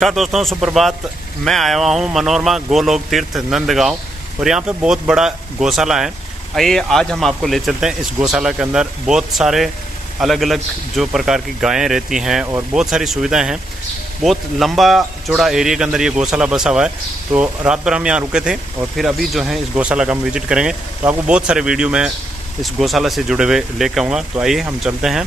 नमस्कार दोस्तों, सुप्रभात। मैं आया हुआ हूँ मनोरमा गोलोक तीर्थ नंदगांव और यहाँ पे बहुत बड़ा गौशाला है। आइए आज हम आपको ले चलते हैं इस गौशाला के अंदर। बहुत सारे अलग अलग जो प्रकार की गायें रहती हैं और बहुत सारी सुविधाएं हैं। बहुत लंबा चौड़ा एरिया के अंदर ये गौशाला बसा हुआ है। तो रात भर हम यहाँ रुके थे और फिर अभी जो है इस गौशाला का हम विजिट करेंगे। तो आपको बहुत सारे वीडियो में इस गौशाला से जुड़े हुए लेकर आऊँगा। तो आइए हम चलते हैं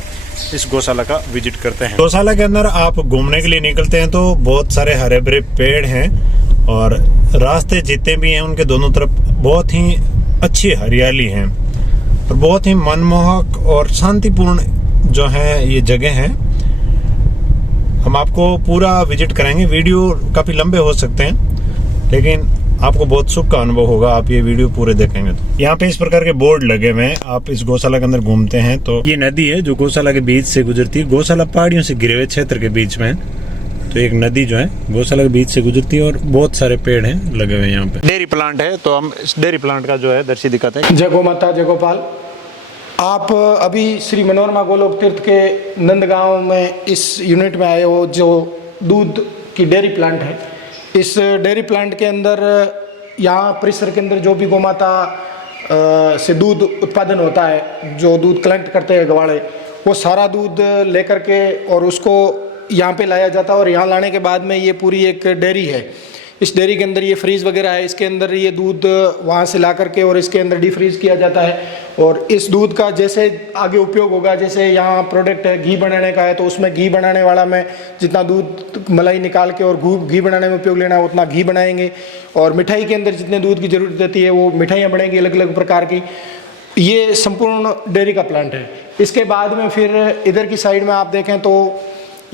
इस गौशाला का विजिट करते हैं। गौशाला के अंदर आप घूमने के लिए निकलते हैं तो बहुत सारे हरे भरे पेड़ हैं और रास्ते जितने भी हैं उनके दोनों तरफ बहुत ही अच्छी हरियाली है और बहुत ही मनमोहक और शांतिपूर्ण जो है ये जगह है। हम आपको पूरा विजिट कराएंगे। वीडियो काफी लंबे हो सकते हैं लेकिन आपको बहुत सुख का अनुभव होगा आप ये वीडियो पूरे देखेंगे तो। यहाँ पे इस प्रकार के बोर्ड लगे हुए हैं। आप इस गौशाला के अंदर घूमते हैं तो ये नदी है जो गौशाला के बीच से गुजरती है। गौशाला पहाड़ियों से घिरे हुए क्षेत्र के बीच में है। तो एक नदी जो है गौशाला के बीच से गुजरती है और बहुत सारे पेड़ हैं लगे हुए हैं। यहाँ पे डेयरी प्लांट है तो हम इस डेयरी प्लांट का जो है दर्शी दिखाते हैं। जय गौ माता, जय गोपाल। आप अभी श्री मनोरमा गोलोक तीर्थ के नंदगांव में इस यूनिट में आए हो जो दूध की डेयरी प्लांट है। इस डेयरी प्लांट के अंदर यहाँ परिसर के अंदर जो भी गौ माता से दूध उत्पादन होता है, जो दूध कलेक्ट करते हैं गवाड़े, वो सारा दूध लेकर के और उसको यहाँ पे लाया जाता है। और यहाँ लाने के बाद में ये पूरी एक डेयरी है। इस डेयरी के अंदर ये फ्रीज वगैरह है। इसके अंदर ये दूध वहाँ से ला करके और इसके अंदर डीफ्रीज किया जाता है। और इस दूध का जैसे आगे उपयोग होगा, जैसे यहाँ प्रोडक्ट है घी बनाने का है तो उसमें घी बनाने वाला में जितना दूध मलाई निकाल के और घी बनाने में उपयोग लेना है उतना घी बनाएंगे। और मिठाई के अंदर जितने दूध की ज़रूरत रहती है वो मिठाइयाँ बनेंगी अलग अलग प्रकार की। ये संपूर्ण डेयरी का प्लांट है। इसके बाद में फिर इधर की साइड में आप देखें तो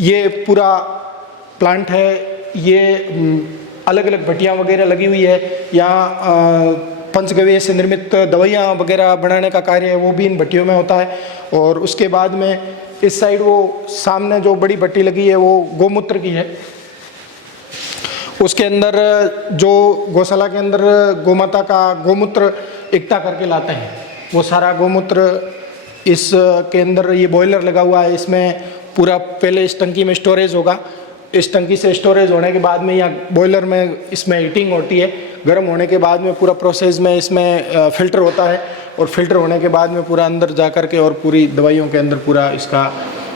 ये पूरा प्लांट है। ये अलग अलग भट्टियाँ वगैरह लगी हुई है। यहाँ पंचगव्य से निर्मित दवाइयाँ वगैरह बनाने का कार्य है वो भी इन भट्टियों में होता है। और उसके बाद में इस साइड वो सामने जो बड़ी भट्टी लगी है वो गौमूत्र की है। उसके अंदर जो गौशाला के अंदर गौमाता का गौमूत्र इकट्ठा करके लाते हैं वो सारा गौमूत्र इस के अंदर ये बॉयलर लगा हुआ है। इसमें पूरा पहले इस टंकी में स्टोरेज होगा। इस टंकी से स्टोरेज होने के बाद में यहाँ बॉयलर में इसमें हीटिंग होती है। गर्म होने के बाद में पूरा प्रोसेस में इसमें फ़िल्टर होता है और फिल्टर होने के बाद में पूरा अंदर जा कर के और पूरी दवाइयों के अंदर पूरा इसका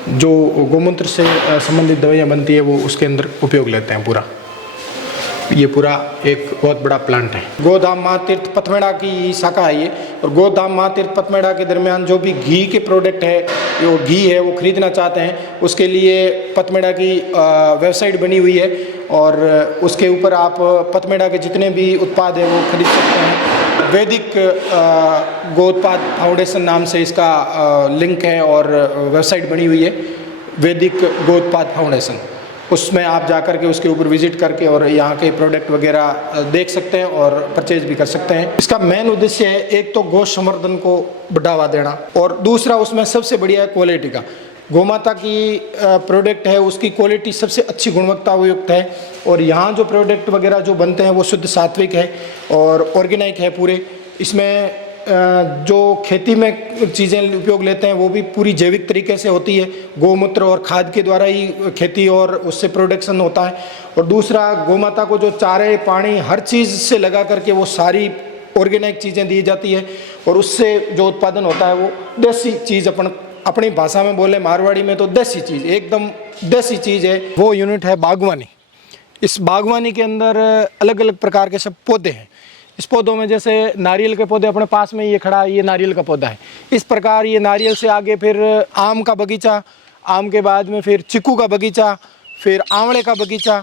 जो गोमूत्र से संबंधित दवाइयाँ बनती है वो उसके अंदर उपयोग लेते हैं पूरा। ये पूरा एक बहुत बड़ा प्लांट है। गोधाम महातीर्थ पथमेड़ा की शाखा है ये। और गोधाम महातीर्थ पथमेड़ा के दरमियान जो भी घी के प्रोडक्ट है, जो घी है वो खरीदना चाहते हैं उसके लिए पथमेड़ा की वेबसाइट बनी हुई है। और उसके ऊपर आप पथमेड़ा के जितने भी उत्पाद हैं वो खरीद सकते हैं। वैदिक गो उत्पाद फाउंडेशन नाम से इसका लिंक है और वेबसाइट बनी हुई है वैदिक गो उत्पाद फाउंडेशन। उसमें आप जा कर के उसके ऊपर विजिट करके और यहाँ के प्रोडक्ट वगैरह देख सकते हैं और परचेज भी कर सकते हैं। इसका मेन उद्देश्य है एक तो गौ संवर्धन को बढ़ावा देना और दूसरा उसमें सबसे बढ़िया है क्वालिटी का। गौमाता की प्रोडक्ट है उसकी क्वालिटी सबसे अच्छी गुणवत्ता युक्त है। और यहाँ जो प्रोडक्ट वगैरह जो बनते हैं वो शुद्ध सात्विक है और ऑर्गेनिक है पूरे। इसमें जो खेती में चीज़ें उपयोग लेते हैं वो भी पूरी जैविक तरीके से होती है। गौमूत्र और खाद के द्वारा ही खेती और उससे प्रोडक्शन होता है। और दूसरा गौमाता को जो चारे पानी हर चीज़ से लगा करके वो सारी ऑर्गेनिक चीज़ें दी जाती है और उससे जो उत्पादन होता है वो देसी चीज़ अपनी भाषा में बोले मारवाड़ी में तो देसी चीज़, एकदम देसी चीज़ है। वो यूनिट है बागवानी। इस बागवानी के अंदर अलग अलग प्रकार के सब पौधे हैं। इस पौधों में जैसे नारियल के पौधे अपने पास में ये खड़ा है, ये नारियल का पौधा है। इस प्रकार ये नारियल से आगे फिर आम का बगीचा, आम के बाद में फिर चीकू का बगीचा, फिर आंवले का बगीचा।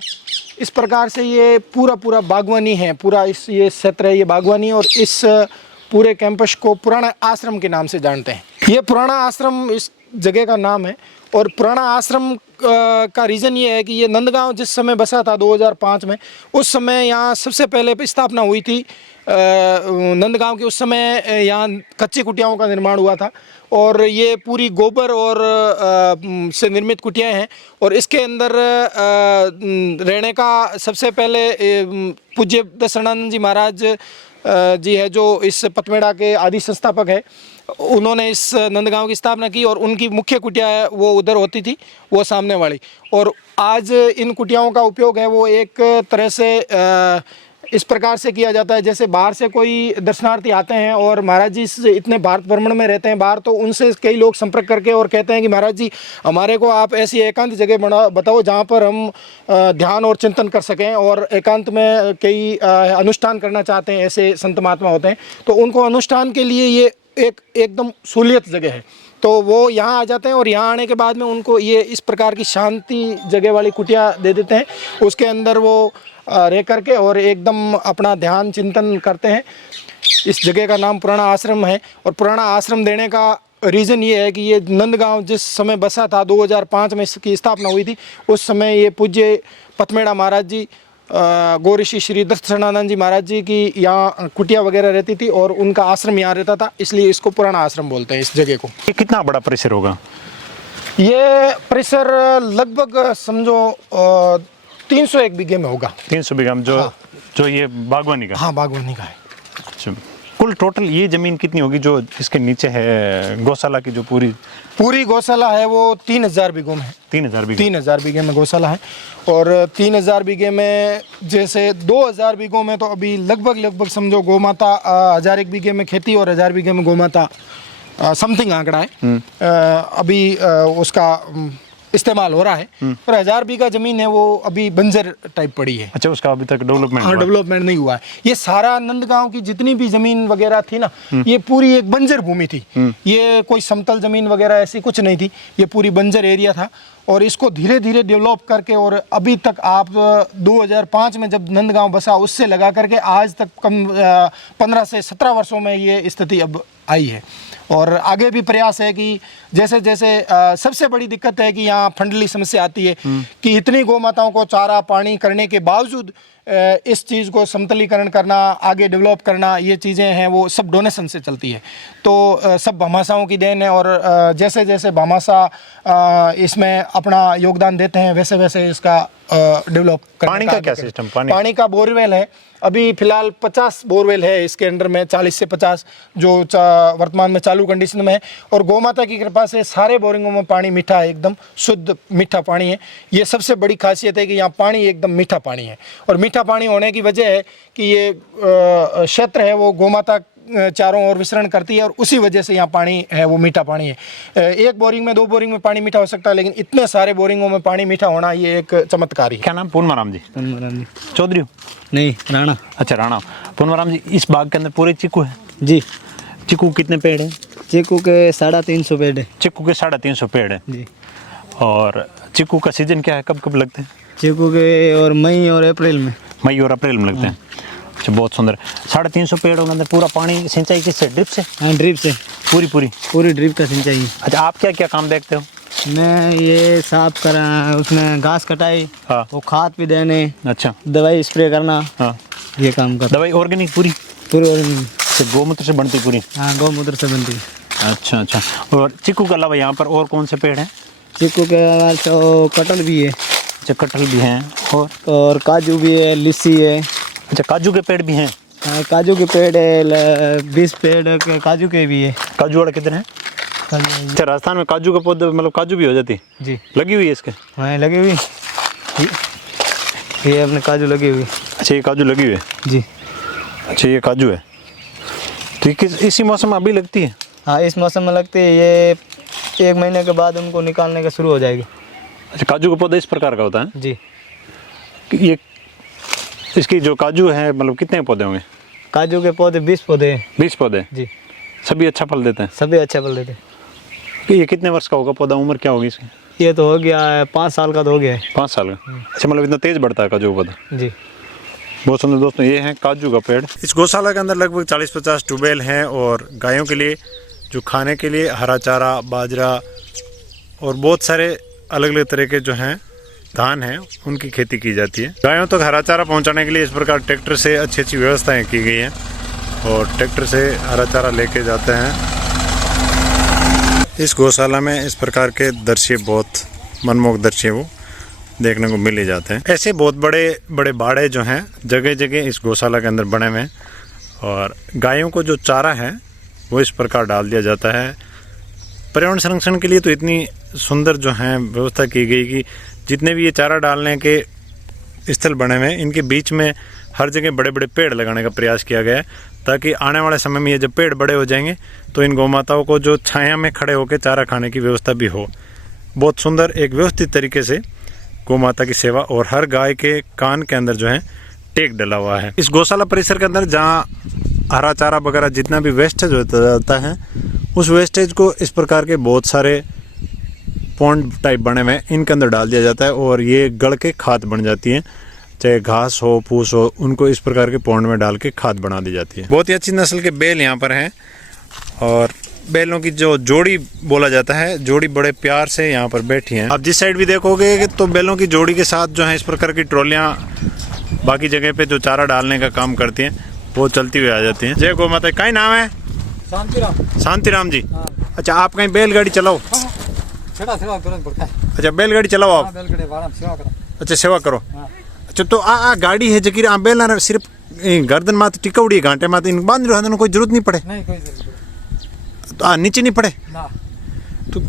इस प्रकार से ये पूरा बागवानी है। पूरा ये क्षेत्र है ये बागवानी। और इस पूरे कैंपस को पुराना आश्रम के नाम से जानते हैं। ये पुराना आश्रम इस जगह का नाम है। और पुराना आश्रम का रीज़न ये है कि ये नंदगांव जिस समय बसा था 2005 में, उस समय यहाँ सबसे पहले स्थापना हुई थी नंदगांव की। उस समय यहाँ कच्ची कुटियाओं का निर्माण हुआ था और ये पूरी गोबर और से निर्मित कुटियाएं हैं। और इसके अंदर रहने का सबसे पहले पूज्य दशरथानंद जी महाराज जी है, जो इस पथमेड़ा के आदि संस्थापक है, उन्होंने इस नंदगांव की स्थापना की और उनकी मुख्य कुटिया है वो उधर होती थी, वो सामने वाली। और आज इन कुटियाओं का उपयोग है वो एक तरह से इस प्रकार से किया जाता है, जैसे बाहर से कोई दर्शनार्थी आते हैं और महाराज जी इतने भारत भ्रमण में रहते हैं बाहर, तो उनसे कई लोग संपर्क करके और कहते हैं कि महाराज जी हमारे को आप ऐसी एकांत जगह बताओ जहाँ पर हम ध्यान और चिंतन कर सकें, और एकांत में कई अनुष्ठान करना चाहते हैं, ऐसे संत महात्मा होते हैं, तो उनको अनुष्ठान के लिए ये एकदम सहूलियत जगह है। तो वो यहाँ आ जाते हैं और यहाँ आने के बाद में उनको ये इस प्रकार की शांति जगह वाली कुटिया दे देते हैं, उसके अंदर वो रह करके और एकदम अपना ध्यान चिंतन करते हैं। इस जगह का नाम पुराना आश्रम है, और पुराना आश्रम देने का रीज़न ये है कि ये नंदगांव जिस समय बसा था, 2005 में इसकी स्थापना हुई थी, उस समय ये पूज्य पथमेड़ा महाराज जी, गौऋषि श्री दत्तनानंद जी महाराज जी की यहाँ कुटिया वगैरह रहती थी और उनका आश्रम यहाँ रहता था, इसलिए इसको पुराना आश्रम बोलते हैं इस जगह को। ये कितना बड़ा परिसर होगा? ये परिसर लगभग समझो 301 बीघे में होगा। 300 बीघा में, जो ये बागवानी का? हाँ, बागवानी का है। अच्छा, कुल टोटल ये जमीन कितनी होगी जो इसके नीचे है गौशाला की? जो पूरी गौशाला है वो 3000 बीघों में है। 3000 बीघे? 3000 बीघे में गौशाला है, और 3000 बीघे में जैसे 2000 बीघों में तो अभी लगभग समझो गौमाता 1001 बीघे में खेती और 1000 बीघे में गौमाता समथिंग आंकड़ा है अभी उसका इस्तेमाल हो रहा है। पर 1000 बीघा जमीन है वो अभी बंजर टाइप पड़ी है। अच्छा, उसका अभी तक डेवलपमेंट नहीं हुआ है। ये सारा नंदगांव की जितनी भी जमीन वगैरह थी ना, ये पूरी एक बंजर भूमि थी, ये कोई समतल जमीन वगैरह ऐसी कुछ नहीं थी, ये पूरी बंजर एरिया था। और इसको धीरे धीरे डेवलप करके और अभी तक आप 2005 में जब नंदगांव बसा उससे लगा करके आज तक कम 15 से 17 वर्षों में ये स्थिति अब आई है। और आगे भी प्रयास है कि जैसे जैसे सबसे बड़ी दिक्कत है कि यहाँ फंडली समस्या आती है कि इतनी गौ माताओं को चारा पानी करने के बावजूद इस चीज़ को समतलीकरण करना, आगे डेवलप करना, ये चीज़ें हैं वो सब डोनेशन से चलती है। तो सब भामाशाओं की देन है, और जैसे जैसे भामाशा इसमें अपना योगदान देते हैं वैसे वैसे इसका डेवलप करने पानी का क्या सिस्टम? पानी का बोरवेल है, अभी फिलहाल 50 बोरवेल है इसके अंडर में, 40 से 50 जो वर्तमान में चालू कंडीशन में है। और गौमाता की कृपा से सारे बोरिंगों में पानी मीठा है, एकदम शुद्ध मीठा पानी है। ये सबसे बड़ी खासियत है कि यहाँ पानी एकदम मीठा पानी है, और मीठा पानी होने की वजह है कि ये क्षेत्र है वो गौमाता चारों ओर विचरण करती है, और उसी वजह से यहाँ पानी है वो मीठा पानी है। एक बोरिंग में 2 बोरिंग में पानी मीठा हो सकता है, लेकिन इतने सारे बोरिंगों में पानी मीठा होना ये एक चमत्कार ही। क्या नाम? पूर्णमाराम जी। पूर्णमाराम जी। चौधरी? नहीं, राणा। अच्छा, राणा। पूर्णमाराम जी, इस बाग के अंदर पूरे चीकू है? जी। चीकू कितने पेड़ हैं? चीकू के 350 पेड़ है। चीकू के 350 पेड़ है जी। और चीकू का सीजन क्या है, कब कब लगते हैं? चीकू के और मई और अप्रैल में। मई और अप्रैल में लगते हैं। अच्छा, बहुत सुंदर। 350 पेड़ों के अंदर पूरा पानी सिंचाई किससे? ड्रिप से? हाँ, ड्रिप से। पूरी ड्रिप का सिंचाई है। अच्छा, आप क्या क्या काम देखते हो? मैं ये साफ करा, उसमें घास कटाई, हाँ। वो खाद भी देने, अच्छा, दवाई स्प्रे करना, हाँ, ये काम कर। दवाई ऑर्गेनिक पूरी? पूरी गौमूत्र से बनती पूरी? हाँ, गौमूत्र से बनती है। अच्छा अच्छा। और चीकू के अलावा यहाँ पर और कौन से पेड़ हैं? चीकू के अलावा तो कटहल भी है। अच्छा, कटहल भी हैं। और काजू भी है, लिच्ची है। अच्छा, काजू के पेड़ भी हैं? हाँ, काजू के पेड़ है, 20 पेड़ काजू के भी है। काजू वाला कितने हैं? अच्छा, राजस्थान में काजू का पौधा मतलब काजू भी हो जाती है? जी। लगी हुई है इसके? हाँ, लगी हुई। ये अपने काजू लगी हुई। अच्छा, ये काजू लगी हुई है? जी। अच्छा, ये काजू है, तो इसी मौसम में अभी लगती है? हाँ, इस मौसम में लगती है। ये 1 महीने के बाद उनको निकालने का शुरू हो जाएगी। अच्छा, काजू का पौधा इस प्रकार का होता है? जी। ये इसकी जो काजू है मतलब कितने पौधे होंगे? काजू के पौधे 20 पौधे हैं। 20 पौधे? जी। सभी अच्छा फल देते हैं? सभी अच्छा फल देते हैं। ये कितने वर्ष का होगा पौधा? उम्र क्या होगी इसकी? ये तो हो गया है 5 साल का, तो हो गया है। 5 साल का? अच्छा, मतलब इतना तेज बढ़ता है काजू का पौधा? जी। बहुत सुंदर दोस्तों, ये है काजू का पेड़। इस गौशाला के अंदर लगभग 40-50 ट्यूबवेल हैं, और गायों के लिए जो खाने के लिए हरा चारा, बाजरा और बहुत सारे अलग अलग तरह के जो हैं धान हैं उनकी खेती की जाती है। गायों तक हरा चारा पहुंचाने के लिए इस प्रकार ट्रैक्टर से अच्छी अच्छी व्यवस्थाएं की गई हैं, और ट्रैक्टर से हरा चारा लेके जाते हैं। इस गौशाला में इस प्रकार के दृश्य, बहुत मनमोहक दृश्य वो देखने को मिल ही जाते हैं। ऐसे बहुत बड़े बड़े बाड़े जो हैं जगह जगह इस गौशाला के अंदर बने हुए हैं, और गायों को जो चारा है वो इस प्रकार डाल दिया जाता है। पर्यावरण संरक्षण के लिए तो इतनी सुंदर जो है व्यवस्था की गई कि जितने भी ये चारा डालने के स्थल बने हुए हैं इनके बीच में हर जगह बड़े बड़े पेड़ लगाने का प्रयास किया गया है, ताकि आने वाले समय में ये जब पेड़ बड़े हो जाएंगे तो इन गौमाताओं को जो छाया में खड़े होकर चारा खाने की व्यवस्था भी हो। बहुत सुंदर एक व्यवस्थित तरीके से गौमाता की सेवा, और हर गाय के कान के अंदर जो है टेक डला हुआ है। इस गौशाला परिसर के अंदर जहाँ हरा चारा वगैरह जितना भी वेस्टेज होता जाता है उस वेस्टेज को इस प्रकार के बहुत सारे पॉन्ड टाइप बने हुए इनके अंदर डाल दिया जाता है और ये गड़ के खाद बन जाती है। चाहे घास हो फूस हो उनको इस प्रकार के पॉन्ड में डाल के खाद बना दी जाती है। बहुत ही अच्छी नस्ल के बैल यहाँ पर हैं और बैलों की जो जोड़ी बोला जाता है, जोड़ी बड़े प्यार से यहाँ पर बैठी हैं। आप जिस साइड भी देखोगे तो बैलों की जोड़ी के साथ जो है इस प्रकार की ट्रॉलियाँ बाकी जगह पे जो चारा डालने का काम करती हैं वो चलती हुई आ जाती हैं। जय गौ माता। का नाम है? शांतिराम जी। अच्छा, आप कहीं बैलगाड़ी चलाओ? अच्छा, बैलगाड़ी चलाओ आप? अच्छा, सेवा करो। अच्छा, तो आ गाड़ी है जकी आप बैल सिर्फ गर्दन मात टिकौड़ी है, घाटे मात इन बांध रहे कोई जरूरत नहीं पड़े? नहीं, कोई जरूरत तो नीचे नहीं पड़े ना। तो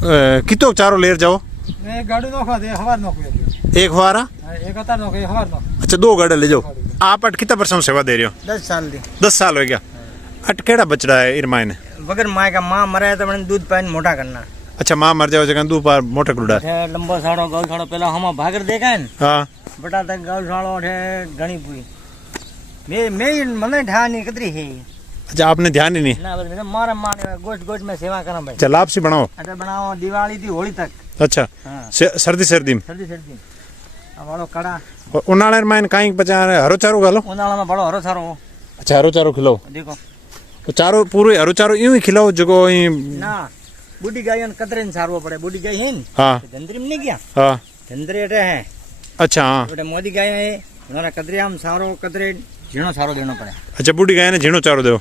कितो चारो लेर जाओ? एक गाड़ी नोखा दे हवार नोको एक हवारा? एक अतार नोको एक हवार नोको। अच्छा, 2 गाड़ी ले जाओ। आप अट कितना परसेंट सेवा दे रहे हो? 10 साल दी। 10 साल हो गया। अट केड़ा बच रहा है इरमाए ने? बगैर माँ का माँ मरा है तो मैंने दूध पाइन मोटा करना। अच्छा, माँ मर जाओ जगह दू पार मोटा करूड़ा। लंबो साड़ो गौ साड़ो पहला हम भागर देखा है। हाँ, बटा तक गौ साड़ो घनी पूरी मैं मने ढा नहीं कतरी है। अच्छा, आपने ध्यान ही नहीं? ना बस मेरे मारा मारे गोश्त गोश्त में सेवा करना भाई। चल आपसी बनाओ। अच्छा, बनाओ दिवाली थी होली तक। अच्छा, हाँ। सर्दी में सर्दी अब वालो कड़ा और उनाले में काई बचा हरो चारो गालो? उनाला में बड़ो हरो सारो। अच्छा, हरो चारो खिलाओ। देखो तो चारो पूरे हरो चारो यूं ही खिलाओ जगो ना। बूढ़ी गाय कतरे ने सारवो पड़े। बूढ़ी गाय है हाँ धंधरी में नहीं गया। हाँ, धंधरे अटे है। अच्छा हाँ। बटे मोदी गाय है उन्होंने कतरे हम सारो कतरे झीणो सारो देना पड़े। अच्छा, बूढ़ी गाय ने झीणो चारो दो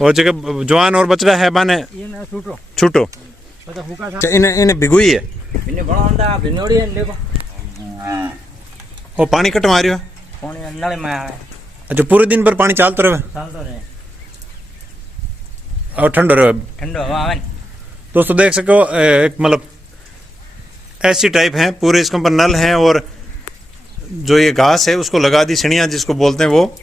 और जगह जवान और बचड़ा है बाने ये ना छूटो छूटो। पता हुका अच्छा, इन्हें भिगोई है? इन्हें बड़ा अंडा भिनोड़ी है देखो। और पानी कट मारियो? पानी अंडाले में आवे। अच्छा, पूरे दिन भर पानी चालतो रहे चलतो रहे और ठंडो रहे? ठंडो हवा आवे। दोस्तों देख सको एक मतलब ऐसी टाइप है पूरे इसके ऊपर नल है और जो ये घास है उसको लगा दी सिणियाँ जिसको बोलते हैं वो,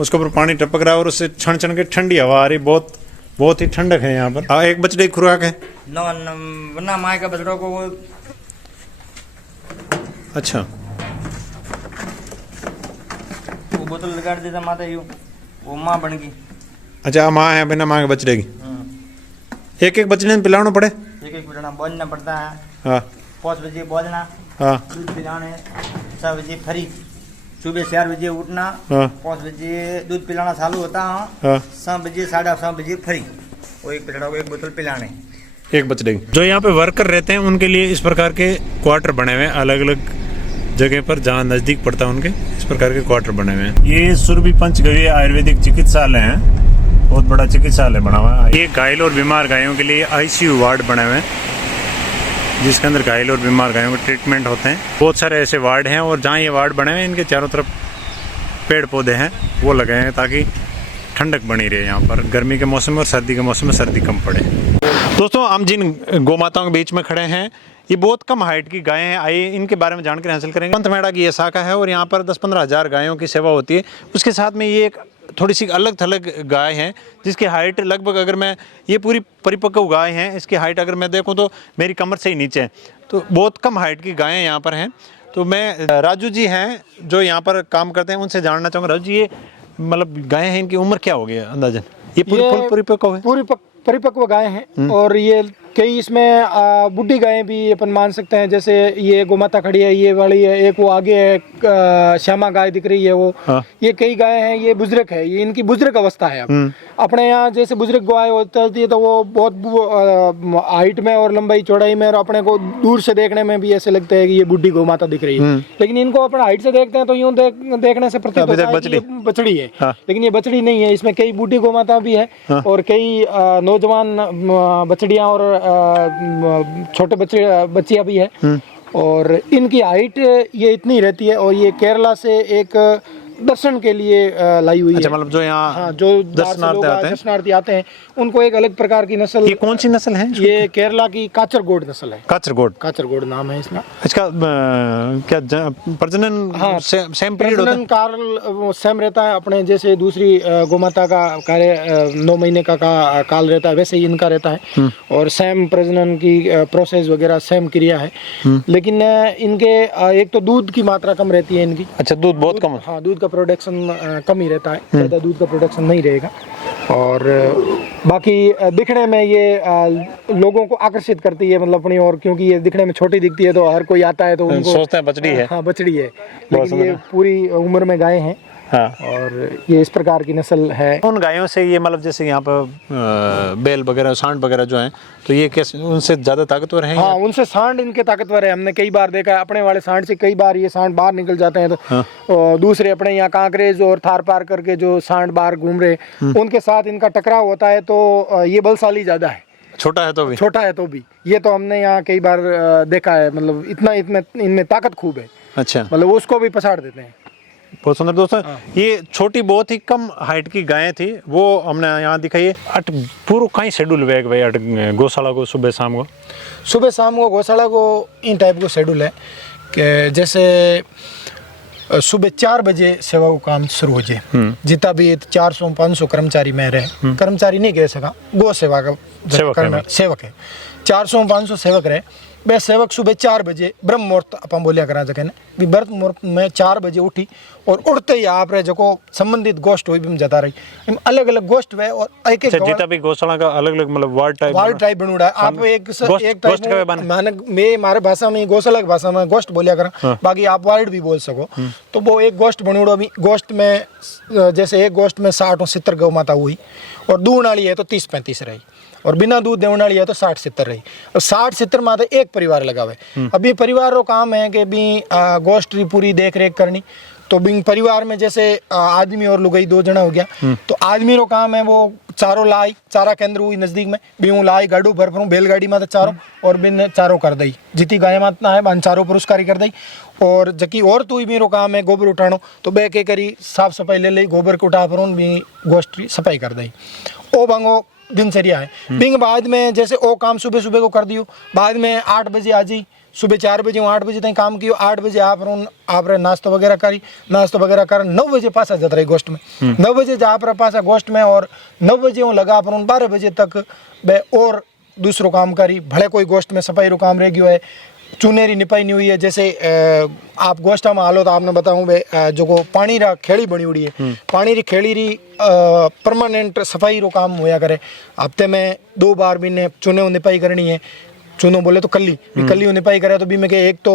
उसके ऊपर पानी टपक रहा है और उससे छन छन के ठंडी हवा आ रही। बहुत ही ठंडक है यहाँ पर। हाँ, एक बछड़े की खुराक है? वरना माँ का बछड़ों को वो। अच्छा, वो बोतल लगा देता माता यू वो माँ बन गई। अच्छा, माँ है बिना माँ के बछड़े की? एक एक बछड़े में पिलाना पड़े? एक बिछड़ा बोझना पड़ता है। हाँ 5 बजे बोझना। हाँ दूध पिलाने 6 बजे फ्री। सुबह 4 बजे उठना। हाँ 5 बजे दूध पिलाना चालू होता है। हाँ 7 बजे 7:30 बजे फ्री। वो एक बिछड़ा को एक बोतल पिलाने। एक बछड़े की। जो यहाँ पे वर्कर रहते हैं उनके लिए इस प्रकार के क्वार्टर बने हुए हैं अलग अलग जगह पर जहाँ नजदीक पड़ता है उनके इस प्रकार के क्वार्टर बने हुए हैं। ये सुरभि पंचगव्य आयुर्वेदिक चिकित्सालय है, बहुत बड़ा चिकित्सालय बना हुआ है। ये घायल और बीमार गायों के लिए आईसीयू वार्ड बने हुए हैं जिसके अंदर घायल और बीमार गायों के ट्रीटमेंट होते हैं। बहुत सारे ऐसे वार्ड हैं और जहाँ ये वार्ड बने हुए हैं इनके चारों तरफ पेड़ पौधे हैं वो लगे हैं ताकि ठंडक बनी रहे यहाँ पर गर्मी के मौसम में और सर्दी के मौसम में सर्दी कम पड़े। दोस्तों, हम जिन गौमाताओं के बीच में खड़े हैं ये बहुत कम हाइट की गायें हैं। आइए इनके बारे में जानकारी हासिल करेंगे। पंतमेड़ा की ये शाखा है और यहाँ पर 10-15 हज़ार गायों की सेवा होती है। उसके साथ में ये एक थोड़ी सी अलग थलग गाय है जिसकी हाइट लगभग अगर मैं ये पूरी परिपक्व गाय हैं इसकी हाइट अगर मैं देखूं तो मेरी कमर से ही नीचे है। तो बहुत कम हाइट की गायें यहाँ पर हैं। तो मैं राजू जी हैं जो यहाँ पर काम करते हैं उनसे जानना चाहूँगा। राजू जी, ये मतलब गायें हैं इनकी उम्र क्या हो गई है अंदाजन? ये पूरी परिपक्व है? पूरी परिपक्व गायें हैं और ये कई इसमें बुढ़ी गायें भी अपन मान सकते हैं। जैसे ये गोमाता खड़ी है ये वाली है, एक वो आगे है श्यामा गाय दिख रही है वो। हाँ। ये कई गायें हैं, ये बुजुर्ग है, ये इनकी बुजुर्ग अवस्था है। अब अपने यहाँ जैसे बुजुर्ग गाय होती है तो वो बहुत हाइट में और लंबाई चौड़ाई में और अपने को दूर से देखने में भी ऐसे लगता है कि ये बुढ़ी गोमाता दिख रही है। लेकिन इनको अपने हाइट से देखते हैं तो यूं देखने से प्रतीत होता है कि ये बछड़ी है। हाँ। लेकिन ये बछड़ी नहीं है, इसमें कई बुढ़ी गोमाता भी है। हाँ। और कई नौजवान बछड़ियां और छोटे बच्चियां भी है। और इनकी हाइट ये इतनी रहती है। और ये केरला से एक दर्शन के लिए लाई हुई अच्छा, है। मतलब जो यहाँ हाँ, जो बाहर से लोग दर्शनार्थी आते हैं उनको एक अलग प्रकार की नस्ल। ये कौन सी नस्ल है? ये केरला की काचरगोड नस्ल है। काचरगोड। काचरगोड नाम है इसका। इसका क्या प्रजनन हाँ, सेम पीरियड होता है? प्रजनन काल सेम रहता है अपने जैसे दूसरी गोमाता का कार्य 9 महीने का काल रहता है, वैसे ही इनका रहता है और सेम प्रजनन की प्रोसेस वगैरह सेम क्रिया है। लेकिन इनके एक तो दूध की मात्रा कम रहती है इनकी। अच्छा, दूध बहुत कम है। हाँ, दूध का प्रोडक्शन कम ही रहता है, ज़्यादा दूध का प्रोडक्शन नहीं रहेगा। और बाकी दिखने में ये लोगों को आकर्षित करती है, मतलब अपनी ओर, क्योंकि ये दिखने में छोटी दिखती है तो हर कोई आता है तो उनको सोचते हैं बछड़ी है। हाँ, बछड़ी है, लेकिन ये पूरी उम्र में गाय हैं। हाँ। और ये इस प्रकार की नस्ल है। उन गायों से ये मतलब जैसे यहाँ पर बैल वगैरह सांड वगैरह जो हैं, तो ये कैसे उनसे ज़्यादा ताकतवर हैं? हाँ, उनसे सांड इनके ताकतवर है। हमने कई बार देखा है अपने वाले सांड से, कई बार ये सांड बाहर निकल जाते हैं तो दूसरे अपने यहाँ कांकरेज और थार पार करके जो सांड बाहर घूम रहे उनके साथ इनका टकराव होता है तो ये बलशाली ज़्यादा है। छोटा है तो भी? छोटा है तो भी। ये तो हमने यहाँ कई बार देखा है, मतलब इतना इनमें ताकत खूब है। अच्छा, मतलब उसको भी पछाड़ देते हैं। बहुत सुंदर दोस्तों। ये छोटी बहुत ही कम हाइट की गायें थी, वो हमने यहाँ दिखाई है। अट पूरा कहीं शेड्यूल है भाई अट गौशाला को सुबह शाम को गौशाला को इन टाइप को शेड्यूल है कि जैसे सुबह 4 बजे सेवा को काम शुरू हो जाए। जितना भी 400-500 कर्मचारी में रहे, कर्मचारी नहीं कह सका, गौ सेवा का सेवक है। 400-500 सेवक रहे, वह सेवक सुबह 4 बजे ब्रह्म मुहूर्त अपन बोलिया करा जगह ने भी ब्रह्म मुहूर्त में 4 बजे उठी और उठते ही आप रहे जो संबंधित गोष्ठ हुई भी जाता रही। अलग अलग गोष्ठ हुए और एक जितना भी गौशाला का अलग अलग मतलब वार्ड टाइप बनूड़ा है। आप एक मैं हमारे भाषा में गौशाला की भाषा में गोष्ठ बोलिया करा, बाकी आप वार्ड भी बोल सको। तो वो एक गोष्ठ बनूड़ा भी, गोष्ठ में जैसे एक गोष्ठ में 60-70 गौ माता हुई और दूध वाली है तो 30-35 रही और बिना दूध देने वाली है तो 60-70 रही। और 60-70 माता एक परिवार लगा हुआ है। अभी परिवार का काम है कि भी गोष्ठ की पूरी देख रेख करनी। तो बिंग परिवार में जैसे आदमी और लुगाई 2 जना हो गया तो आदमी रो काम है वो चारों लाई, चारा केंद्र हुई नजदीक में भी लाई गाड़ू भर भरूं बैलगाड़ी में चारों और बिन चारों कर दई जितनी गाय मातना है बन चारों पुरस्कारी कर दई। और जबकि और तू मेरो काम है गोबर उठानो तो बे के करी साफ सफाई ले ली, गोबर को उठा भरूं भी गोष्ठ सफाई कर दई। ओ बांगो दिनचर्या है। बिंग बाद में जैसे ओ काम सुबह सुबह को कर दियो, बाद में 8 बजे आ जी, सुबह 4 बजे 8 बजे तक काम कियो, 8 बजे आप नाश्ता वगैरह करी, नाश्ता वगैरह कर 9 बजे पासा जाता रही गोष्ठ में। 9 बजे जा आप पासा गोष्ठ में और 9 बजे वो लगा अपन 12 बजे तक बे और दूसरो काम करी। भले कोई गोष्ठ में सफाई रो काम रह गयो है, चुनेरी निपाई नहीं हुई है, जैसे आप गोष्ठा में हालो तो आपने बताऊं बे जो को पानी रा खेड़ी बनी उड़ी है, पानी री खेड़ी री परमानेंट सफाई रो काम होया करे। हफ्ते में 2 बार भी ने चुने निपाई करनी है। चुनो बोले तो कल्ली निपाई करे तो भी में के एक तो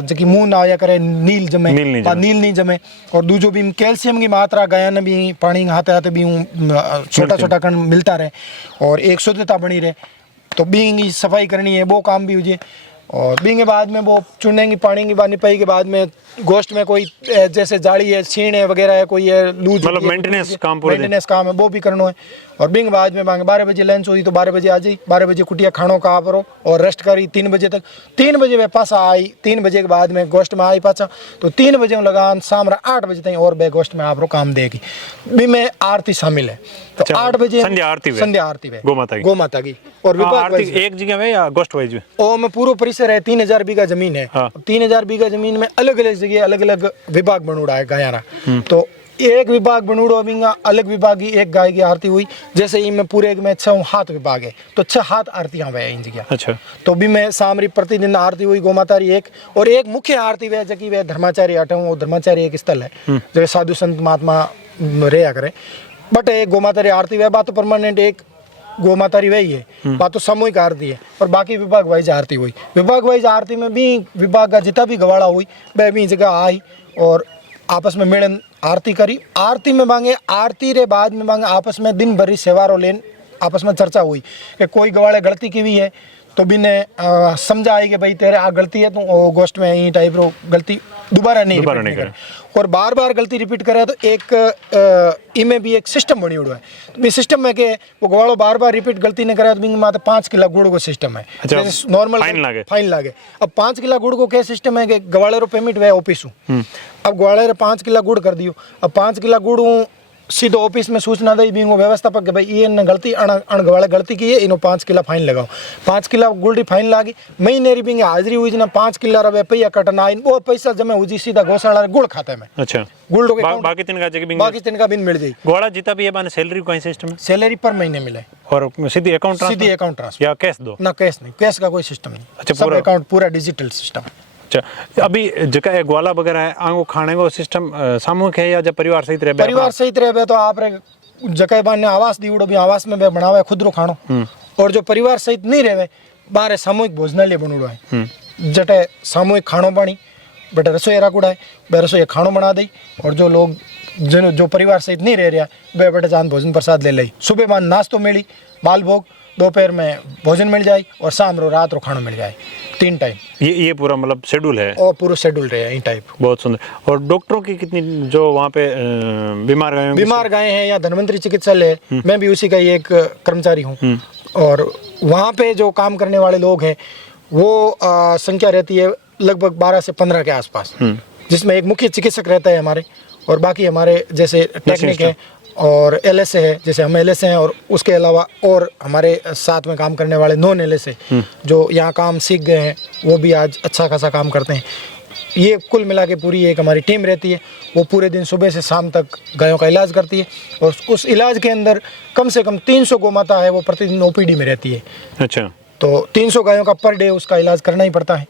जबकि मुंह ना आया करे नील नहीं जमे और दूजो भी कैल्शियम की मात्रा गाय ने भी पानी हाथे हाथे भी छोटा कण मिलता रहे और एक शुद्धता बनी रहे। तो बींग की सफाई करनी है, वो काम भी हो जाए। और बींग के बाद में वो चुनेंगी पानी की निपाई के बाद में गोश्त में कोई जैसे जाली है, छीण है वगैरह है, कोई है लूज मतलब मेंटेनेंस काम है वो भी करना है। और बिंग बाद में 12 बजे लंच हुई तो 12 बजे आ जाई, 12 बजे कुटिया खानो का परो और रेस्ट करी 3 बजे तक। 3 बजे वे पासा आई, 3 बजे के बाद में गोश्त में आई पाचा तो 3 बजे लगान शाम 8 बजे तक और बे गोश्त में आप रो काम देगी। भी में आरती शामिल है तो 8 बजे संध्या आरती है गौ माता की। और आरती एक जगह में या गोश्त वाइज में? ओ में पूरा परिसर है, 3000 बीघा जमीन है। 3000 बीघा जमीन में अलग अलग जगह अलग अलग विभाग बनूड़ा है गायाना। तो एक विभाग बनूड़ो बिंगा अलग विभाग की एक गाय की आरती हुई। जैसे इनमें पूरे में 6 हाथ विभाग है तो 6 हाथ आरतियां हुए इन जगह। अच्छा। तो भी मैं सामरी प्रतिदिन आरती हुई गोमातारी एक और एक मुख्य आरती वे जबकि वे धर्माचार्य आठों और धर्माचार्य एक स्थल है जो साधु संत महात्मा रहा करे। बट एक गोमातारी आरती वे बात तो परमानेंट एक गोमातारी वही है, बात तो सामूहिक आरती है और बाकी विभाग वाइज आरती हुई। विभाग वाइज आरती में भी विभाग का जितना भी गवाड़ा हुई वह भी जगह आई और आपस में मिलन आरती करी। आरती में मांगे आरती रे बाद में मांगे आपस में दिन भरी सेवारो लेन आपस में चर्चा हुई कि कोई गवाड़े गलती की हुई है तो भी ने समझा है कि भाई तेरे आ गलती है, तो गोश्त में यही टाइप रो गलती दोबारा नहीं करे। और बार बार गलती रिपीट करे तो एक इमें भी एक सिस्टम बनी हुआ है। तो सिस्टम में के वो गवाड़ो बार बार रिपीट गलती नहीं करे तो बिंग माते 5 किला गुड़ को सिस्टम है। अच्छा, नॉर्मल फाइन लागे। अब 5 किला गुड़ को क्या सिस्टम है कि गवाड़े रो पेमेंट वे ऑफिस अब गवाड़े 5 किला गुड़ कर दियो। अब 5 किला गुड़ सीधो ऑफिस में सूचना दी बिंगो व्यवस्थापक के भाई ये ने गलती अणगवाड़े गलती की है, इनो 5 किला फाइन लगाओ। 5 किला गुड़ फाइन लागी, महीने बिंगे हाजिरी हुई ना 5 किला रवे पैया कटना इन वो पैसा जमे हुई सीधा गौशाला गुड़ खाते में। अच्छा, गुड़ बाकी तीन का बिन मिल जाए। घोड़ा जीता भी है सैलरी का सिस्टम है, सैलरी पर महीने मिले और सीधी अकाउंट ट्रांसफर या कैश दो? ना कैश नहीं, कैश का कोई सिस्टम नहीं। अच्छा, सब अकाउंट पूरा डिजिटल सिस्टम है। अच्छा, अभी जगह ग्वाला वगैरह है आंगो खाने का सिस्टम सामूहिक है या जब परिवार सहित रहे? परिवार सहित रहे तो आप जगह बाने आवास दी उड़ो भी आवास में बनावे खुद रो खानो। और जो परिवार सहित नहीं रहे बाहर सामूहिक भोजनालय बनूड़ो है, जटे सामूहिक खानो पानी बेटा रसोई राकुड़ा है, बे रसोई खानो बना दी। और जो लोग जो परिवार सहित नहीं रह रहा बे बेटा चांद भोजन प्रसाद ले ली। सुबह मान नाश्तो मिली, बाल भोग, दोपहर में भोजन मिल जाए और शाम रो रात रो खानो मिल जाए, 3 टाइम। ये पूरा मतलब शेड्यूल है? और पूरा शेड्यूल रहे टाइप। बहुत सुंदर। और डॉक्टरों की कितनी जो वहाँ पे बीमार गाय हैं या धन्वंतरी चिकित्सालय, मैं भी उसी का ही एक कर्मचारी हूँ। और वहाँ पे जो काम करने वाले लोग हैं वो संख्या रहती है लगभग 12 से 15 के आसपास, जिसमें एक मुख्य चिकित्सक रहता है हमारे, और बाकी हमारे जैसे टेक्निक है और LS है, जैसे हम LS हैं, और उसके अलावा और हमारे साथ में काम करने वाले नॉन LS है जो यहाँ काम सीख गए हैं, वो भी आज अच्छा खासा काम करते हैं। ये कुल मिला के पूरी एक हमारी टीम रहती है, वो पूरे दिन सुबह से शाम तक गायों का इलाज करती है। और उस इलाज के अंदर कम से कम 300 गौमाता है वो प्रतिदिन OPD में रहती है। अच्छा, तो 300 गायों का पर डे उसका इलाज करना ही पड़ता है,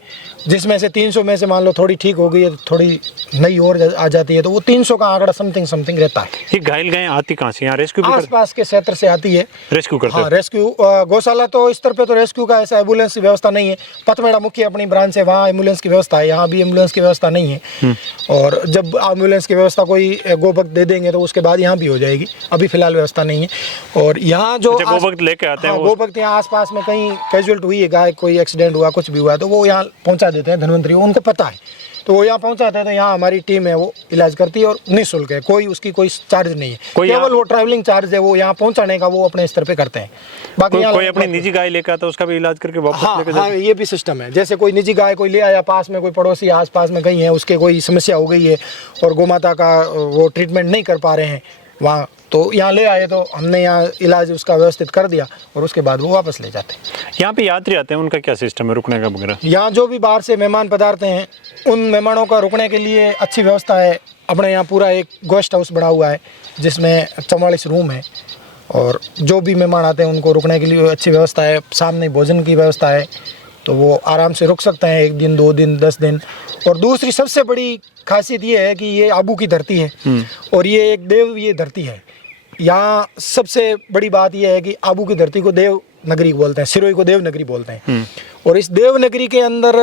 जिसमें से 300 में से मान लो थोड़ी ठीक हो गई है, थोड़ी नई और आ जाती है, तो वो 300 का आंकड़ा समथिंग रहता है। ये घायल गायें आती कहाँ से? यहाँ रेस्क्यू आसपास के क्षेत्र से आती है, रेस्क्यू करते हैं? हाँ, रेस्क्यू गौशाला तो इस तरह पे तो रेस्क्यू का ऐसा एम्बुलेंस की व्यवस्था नहीं है। पथमेड़ा मुख्य अपनी ब्रांच है, वहाँ एम्बुलेंस की व्यवस्था है, यहाँ भी एम्बुलेंस की व्यवस्था नहीं है। और जब एम्बुलेंस की व्यवस्था कोई गोभक्त दे देंगे तो उसके बाद यहाँ भी हो जाएगी, अभी फिलहाल व्यवस्था नहीं है। और यहाँ जो गोभक्त लेके आते हैं, गोभक्त यहाँ आसपास में कहीं कैजुअल्ट हुई है, गाय कोई एक्सीडेंट हुआ, कुछ भी हुआ, तो वो यहाँ पहुँचा देते हैं धन्वंतरी, उनको पता है, तो वो यहाँ पहुँचाते हैं। तो यहाँ हमारी टीम है वो इलाज करती है और निःशुल्क है, कोई उसकी कोई चार्ज नहीं है, केवल वो ट्रैवलिंग चार्ज है वो यहाँ पहुँचाने का, वो अपने स्तर पे करते हैं। बाकी कोई अपनी निजी गाय लेकर आता है उसका भी इलाज करके वापस लेके हाँ, ये भी सिस्टम है। जैसे कोई निजी गाय कोई ले आया, पास में कोई पड़ोसी आस पास में कहीं है, उसके कोई समस्या हो गई है और गोमाता का वो ट्रीटमेंट नहीं कर पा रहे हैं वहाँ, तो यहाँ ले आए तो हमने यहाँ इलाज उसका व्यवस्थित कर दिया और उसके बाद वो वापस ले जाते हैं। यहाँ पे यात्री आते हैं, उनका क्या सिस्टम है रुकने का वगैरह? यहाँ जो भी बाहर से मेहमान पधारते हैं उन मेहमानों का रुकने के लिए अच्छी व्यवस्था है। अपने यहाँ पूरा एक गेस्ट हाउस बना हुआ है जिसमें 44 रूम है, और जो भी मेहमान आते हैं उनको रुकने के लिए अच्छी व्यवस्था है। सामने भोजन की व्यवस्था है, तो वो आराम से रुक सकते हैं 1 दिन 2 दिन 10 दिन। और दूसरी सबसे बड़ी खासियत ये है कि ये आबू की धरती है और ये एक देव ये धरती है। यहाँ सबसे बड़ी बात यह है कि आबू की धरती को देव नगरी बोलते हैं, सिरोही को देव नगरी बोलते हैं। और इस देव नगरी के अंदर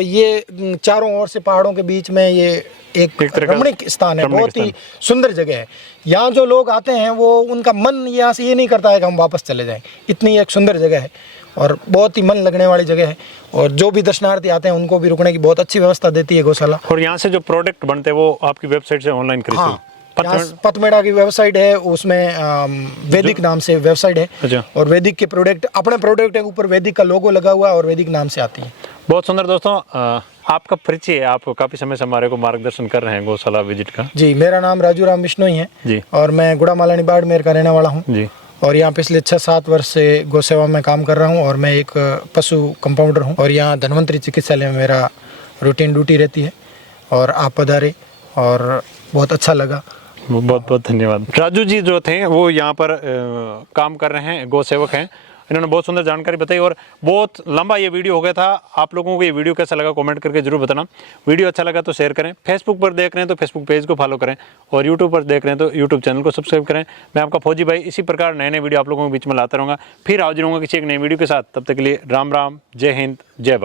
ये चारों ओर से पहाड़ों के बीच में ये एक रमणीक स्थान है, बहुत ही सुंदर जगह है। यहाँ जो लोग आते हैं वो उनका मन यहाँ से ये नहीं करता है कि हम वापस चले जाएं, इतनी एक सुंदर जगह है और बहुत ही मन लगने वाली जगह है। और जो भी दर्शनार्थी आते हैं उनको भी रुकने की बहुत अच्छी व्यवस्था देती है गौशाला। और यहाँ से जो प्रोडक्ट बनते हैं वो आपकी वेबसाइट से ऑनलाइन खरीदते हैं? पथमेड़ा की वेबसाइट है, उसमें वैदिक नाम से वेबसाइट है। अच्छा। और वैदिक के प्रोडक्ट, अपने प्रोडक्ट के ऊपर वैदिक का लोगो लगा हुआ है और वैदिक नाम से आती है। बहुत सुंदर। दोस्तों, आपका परिचय है, आप काफी समय से हमारे को मार्गदर्शन कर रहे हैं गौशाला विजिट का। जी, मेरा नाम राजू राम बिश्नोई है जी, और मैं गुड़ामालानी बाड़मेर का रहने वाला हूँ जी। और यहाँ पिछले 6-7 वर्ष से गौ सेवा में काम कर रहा हूँ और मैं एक पशु कंपाउंडर हूँ। और यहाँ धन्वंतरी चिकित्सालय में मेरा रूटीन ड्यूटी रहती है और आप पधारे और बहुत अच्छा लगा। बहुत बहुत धन्यवाद। राजू जी जो थे वो यहाँ पर काम कर रहे हैं, गौ सेवक हैं। इन्होंने बहुत सुंदर जानकारी बताई और बहुत लंबा ये वीडियो हो गया था। आप लोगों को ये वीडियो कैसा लगा कमेंट करके जरूर बताना। वीडियो अच्छा लगा तो शेयर करें, फेसबुक पर देख रहे हैं तो फेसबुक पेज को फॉलो करें और यूट्यूब पर देख रहे हैं तो यूट्यूब चैनल को सब्सक्राइब करें। मैं आपका फौजी भाई इसी प्रकार नए नए वीडियो आप लोगों के बीच में लाता रहूँगा। फिर हाजिर होऊंगा किसी एक नए वीडियो के साथ। तब तक के लिए राम राम, जय हिंद, जय भारत।